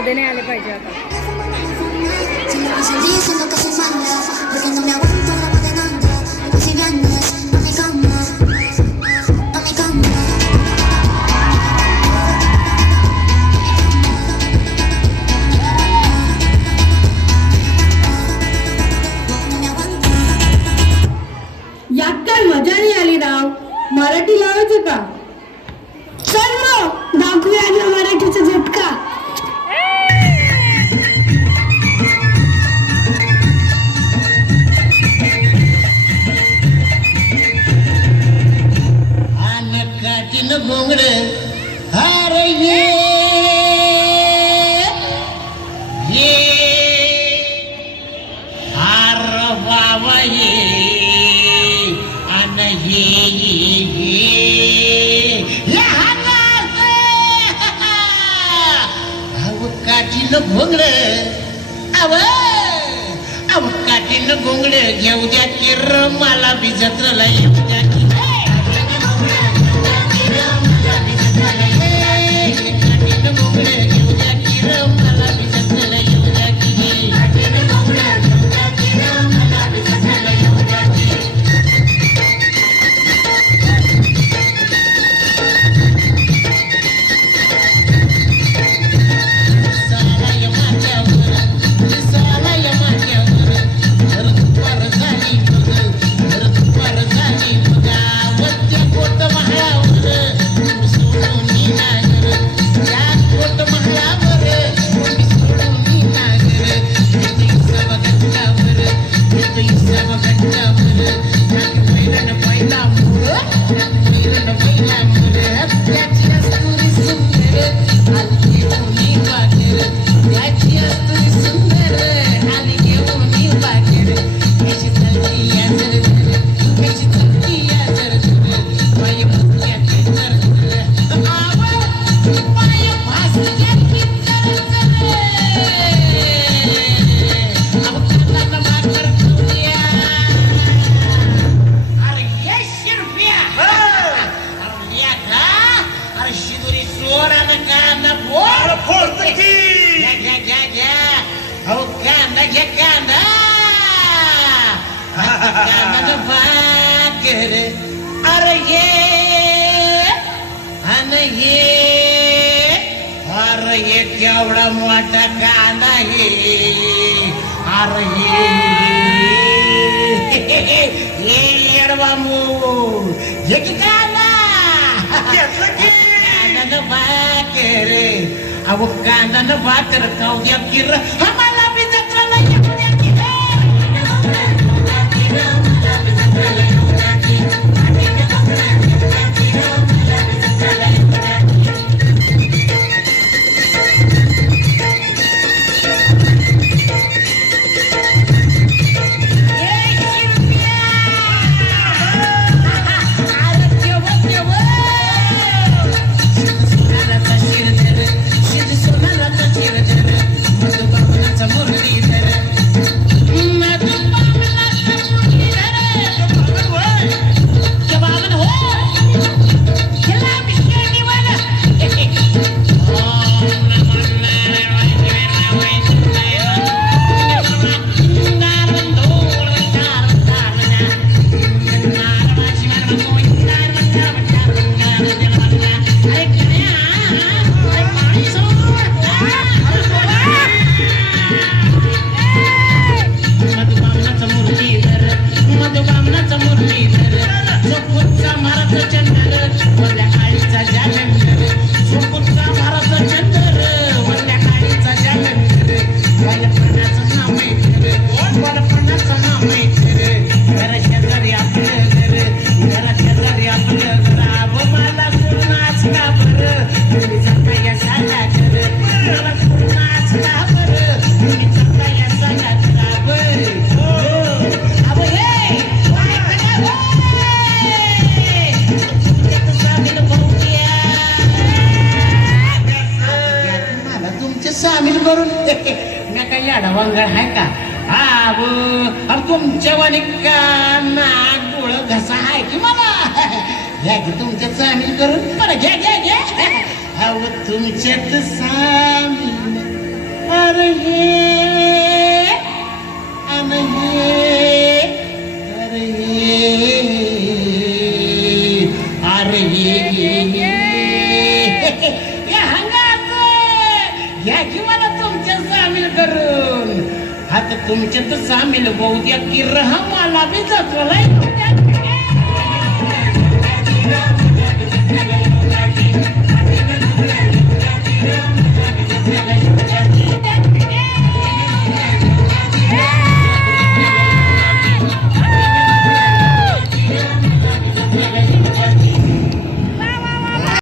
मध्ये नाही आले पाहिजे आता. यात काय मजा नाही आली राव. मराठी लावायचं का? चल मग दाखवूया ना मराठीचा झटका. काठीन घोंगड हार ये हार बाबा ये अन काठीन घोंगड अव काठीन घोंगड घेऊ द्या की र मला बी जत्रेला येऊ द्या की. अरे ये अरे ये केवढा मोठा कांदा हे. अरे ये येडवा मूळ हे की कांदा कांदा भाकर अहो कांदा भाकर खाऊ द्या की र आम्हाला बी जत्रेला येऊ द्या की. मी काही आडवांगड आहे का? हा तुमच्या वाणी नाक डोळ घसा आहे की मला घ्या की तुमच्या सामील करून. बरं घ्या घ्या घ्या. अहो तुमच्यात सामील अरे हे अरे हे अरे हे हंगात घ्या की मला तुमच्या सामील करून आता तुमच्यात सामील होऊ द्या की रहा मला बी जगलाय